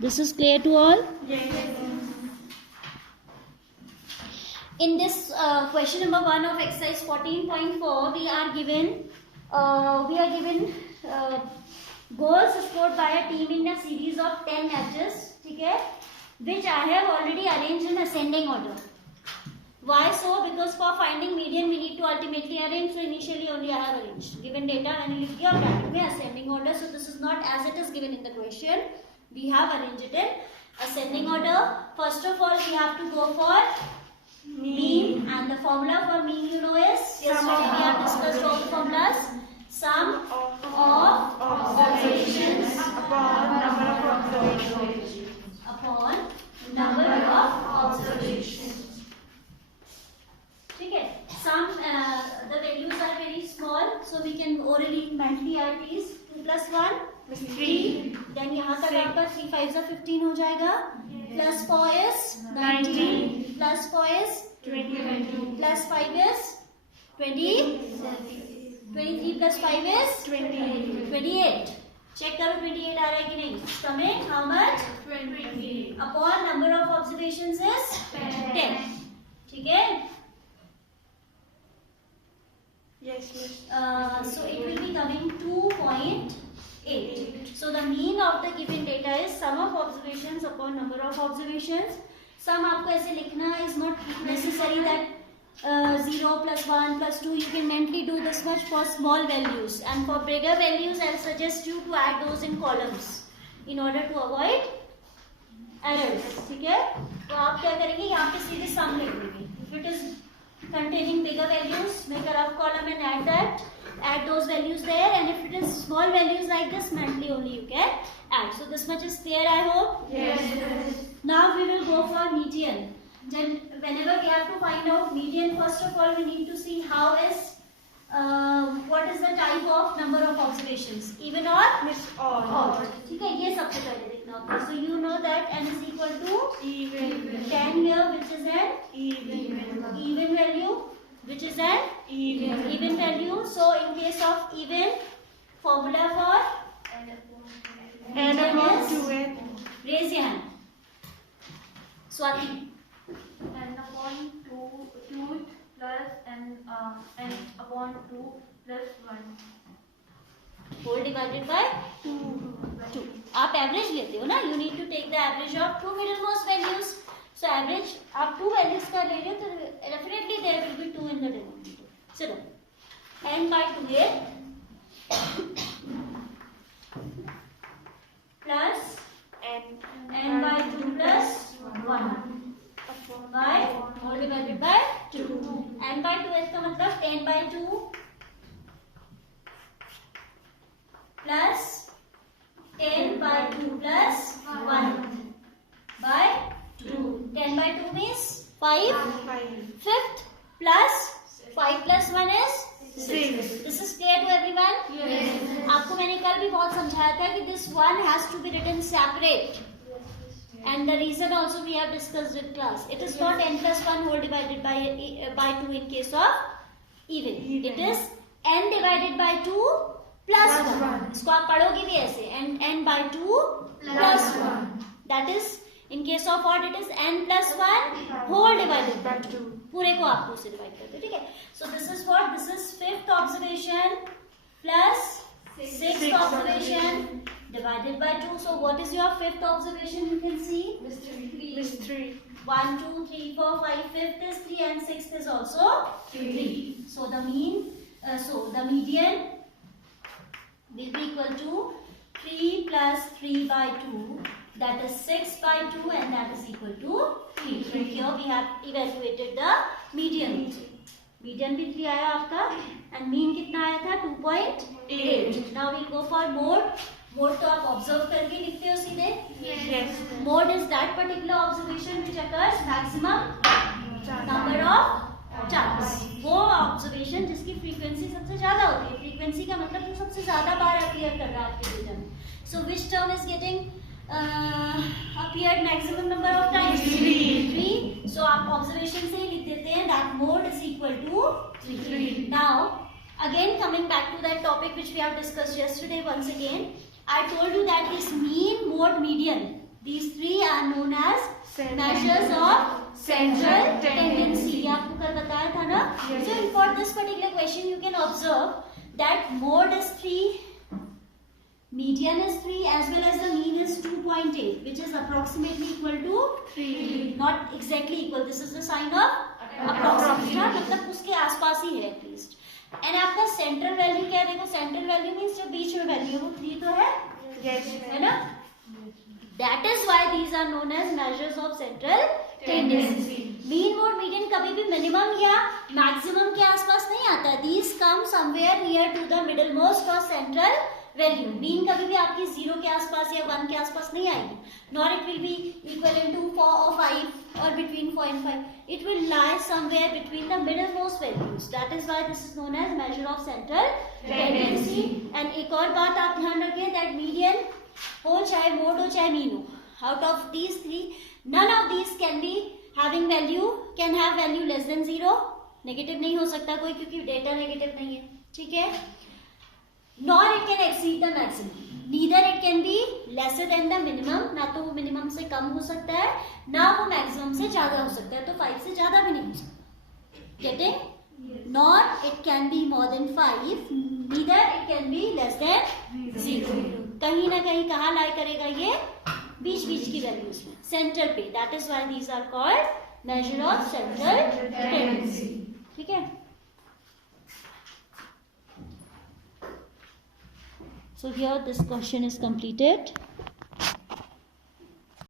This is clear to all? Yes. In this question number 1 of exercise 14.4, we are given goals scored by a team in a series of 10 matches, ठीक है, which I have already arranged in ascending order. Why so? Because for finding median we need to ultimately arrange. So initially only I have arranged. Given data मैंने लिख दिया bracket में ascending order. So this is not as it is given in the question. We have arranged it in ascending order. First of all, we have to go for mean, and the formula for mean you know is, yesterday we have discussed all the formulas. Sum of observations Upon number of observations. upon number of observations. ठीक है, some the values are very small, so we can orally mentally add these. 2 plus 1 3. Then यहाँ तक आपका 3 5 15 हो जाएगा. Plus 4 is 19. Plus 4 is 20. plus 5 is 20. 23 plus 5 is 28. Check करो 28 आ रहा है कि नहीं. Coming how much? 20. Upon number of observations is 10. ठीक है. Yes, miss. So it will be coming 2.8. So the mean of the given data is sum of observations upon number of observations. Sum आपको ऐसे लिखना is not necessary that 0 plus 1 plus 2. You can mentally do this much for small values, and for bigger values I'll suggest you to add those in columns in order to avoid errors. ठीक है, तो आप क्या करेंगे, यहाँ पे सीधे sum लिख देंगे. If it is containing bigger values, make a rough column and add that. Add those values there, and if it is small values like this, mentally only you can add. So this much is clear, I hope. Yes. Now we will go for median. Then whenever we have to find out median, first of all we need to see how is what is the type of number of observations, even or Miss all. odd. ठीक है, ये सबसे पहले देखना होता है. So you know that n is equal to Even. 10 here, which is an even value, which is an even value. So in case of even, formula for And upon 2n. raise your hand. Swati. N upon 2 plus n upon 2 plus 1. Whole divided by 2. आप average लेते हो ना, you need to take the average of two middlemost values. So average आप 2 values का ले रहे हो, तो definitely there will be 2 in the denominator. So n by 2a plus n by 2 plus 1 by whole divided by 2. n by 2 का मतलब 10 by 2 plus 10 by 2 plus 1 by 2. 10 by 2 means 5. 5th plus 5 plus 1 is 6. This is clear to everyone? Yes. आपको मैंने कल भी बहुत समझाया था कि this one has to be written separate. And the reason also we have discussed in class. It is not n plus 1 whole divided by 2 in case of even. It is n divided by 2 plus 1. इसको आप पढ़ोगे भी ऐसे, n by 2 plus 1. That is in case of odd it is n plus 1 whole divided by 2. पूरे को आप 2 से divide करते हो, ठीक है. So this is what? This is 5th observation plus 6th observation divided by 2. So what is your 5th observation? You can see Miss 3. 1 2 3 4 5. 5th is 3 and 6th is also 3. So the median will be equal to 3 plus 3 by 2, that is 6 by 2, and that is equal to 3. So here we have evaluated the median. Median भी 3 आया आपका, and mean कितना आया था? 2.8. Now we'll go for mode. Mode तो आप observe करके लिखते हो सीधे. Yes. Mode is that particular observation which occurs maximum number of times. वो observation जिसकी frequency सबसे ज्यादा होती है. Frequency का मतलब जो सबसे ज्यादा बार appear कर रहा है आपके data में. So which term is getting appeared maximum number of times? 3. So आप observation से ही लिख देते हैं that mode is equal to 3. Now again coming back to that topic which we have discussed yesterday once again, I told you that this mean, mode, median, These three are known as Central measures of central tendency. tendency. ये आपको कल बताया था ना? Yes. So for this particular question you can observe that mode is 3, median is 3, as well as the mean is 2.8, which is approximately equal to 3. not exactly equal. This is the sign of approximate, हाँ, मतलब उसके आसपास ही है at least. And आपका central value क्या है? देखो central value means जो बीच में वैल्यू है वो 3 तो है, Yes, है ना? That is why these are known as measures of central tendency. Mean mode median कभी भी मिनिमम या मैक्सिमम के आसपास नहीं आता है. These come somewhere near to the middlemost or central value. Mean कभी भी आपकी 0 के आसपास या 1 के आसपास नहीं आएगी. Nor it will be equivalent to 4 or 5 or between 4 and 5. It will lie somewhere between the middlemost values. That is why this is known as measure of central tendency. And एक और बात आप ध्यान रखिए that median हो चाहे mode हो चाहे मीन हो, out of these three none of these can be having value, can have value less than 0. Negative नहीं हो सकता कोई क्योंकि डेटा नेगेटिव नहीं है, ठीक है. nor it can exceed the maximum, neither it can be lesser than the minimum. ना तो वो मिनिमम से कम हो सकता है ना वो मैक्सिमम से ज्यादा हो सकता है, तो 5 से ज्यादा भी नहीं हो सकता. getting? nor it can be more than 5, neither it can be less than 0. कहीं ना कहीं कहाँ लाई करेगा ये? बीच बीच की वैल्यूज में, सेंटर पे. That is why these are called measure of central tendency. ठीक है. So here this question is completed.